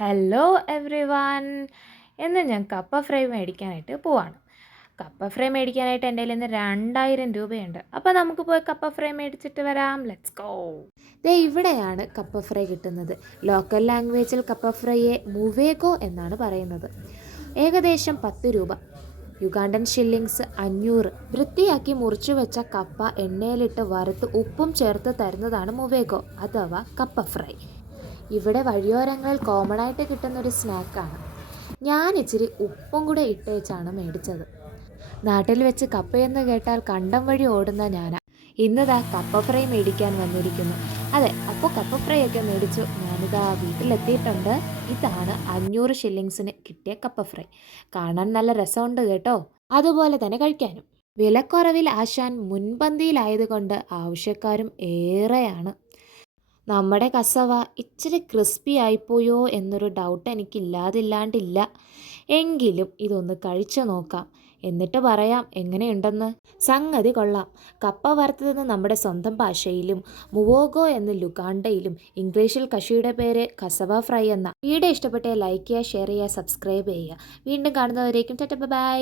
Hello every one. ഇന്ന് ഞാൻ കപ്പ ഫ്രൈ മേടിക്കാനായിട്ട് പോവാണ്. കപ്പ ഫ്രൈ മേടിക്കാനായിട്ട് എൻ്റെ കയ്യിൽ ഇന്ന് 2000 രൂപയുണ്ട്. അപ്പോൾ നമുക്ക് പോയി കപ്പ ഫ്രൈ മേടിച്ചിട്ട് വരാം. Let's go. ദേ ഇവിടെയാണ് കപ്പ ഫ്രൈ കിട്ടുന്നത്. ലോക്കൽ ലാംഗ്വേജിൽ കപ്പ ഫ്രൈയെ മുവേഗോ എന്നാണ് പറയുന്നത്. ഏകദേശം 10 രൂപ. Ugandan shillings 500. വൃത്തിയാക്കി മുറിച്ചു വെച്ച കപ്പ എണ്ണയിലിട്ട് വറുത്ത് ഉപ്പും ചേർത്ത് തരുന്നതാണ് മുവേഗോ അഥവാ കപ്പ ഫ്രൈ. ഇവിടെ വഴിയോരങ്ങളിൽ കോമൺ ആയിട്ട് കിട്ടുന്നൊരു സ്നാക്കാണ്. ഞാൻ ഇച്ചിരി ഉപ്പും കൂടെ ഇട്ടേച്ചാണ് മേടിച്ചത്. നാട്ടിൽ വെച്ച് കപ്പയെന്ന് കേട്ടാൽ കണ്ടം വഴി ഓടുന്ന ഞാനാ. ഇന്നിതാ കപ്പ ഫ്രൈ മേടിക്കാൻ വന്നിരിക്കുന്നു. അതെ, അപ്പോൾ കപ്പ ഫ്രൈ ഒക്കെ മേടിച്ചു ഞാനിതാ വീട്ടിലെത്തിയിട്ടുണ്ട്. ഇതാണ് 500 ഷില്ലിങ്സിന് കിട്ടിയ കപ്പ ഫ്രൈ. കാണാൻ നല്ല രസമുണ്ട് കേട്ടോ, അതുപോലെ തന്നെ കഴിക്കാനും. വിലക്കുറവിൽ ആശാൻ മുൻപന്തിയിലായതുകൊണ്ട് ആവശ്യക്കാരും ഏറെയാണ്. നമ്മുടെ കസവ ഇച്ചിരി ക്രിസ്പി ആയിപ്പോയോ എന്നൊരു ഡൗട്ട് എനിക്കില്ലാതില്ലാണ്ടില്ല. എങ്കിലും ഇതൊന്ന് കഴിച്ചു നോക്കാം, എന്നിട്ട് പറയാം എങ്ങനെയുണ്ടെന്ന്. സംഗതി കൊള്ളാം. കപ്പ വറുത്തതെന്ന് നമ്മുടെ സ്വന്തം ഭാഷയിലും മുവോഗോ എന്ന് ലുഗാണ്ടയിലും ഇംഗ്ലീഷിൽ കഷിയുടെ പേര് കസവ ഫ്രൈ എന്ന. വീഡിയോ ഇഷ്ടപ്പെട്ട ലൈക്ക് ചെയ്യുക, ഷെയർ ചെയ്യുക, സബ്സ്ക്രൈബ് ചെയ്യുക. വീണ്ടും കാണുന്നവരേക്കും ടാറ്റ ബൈ.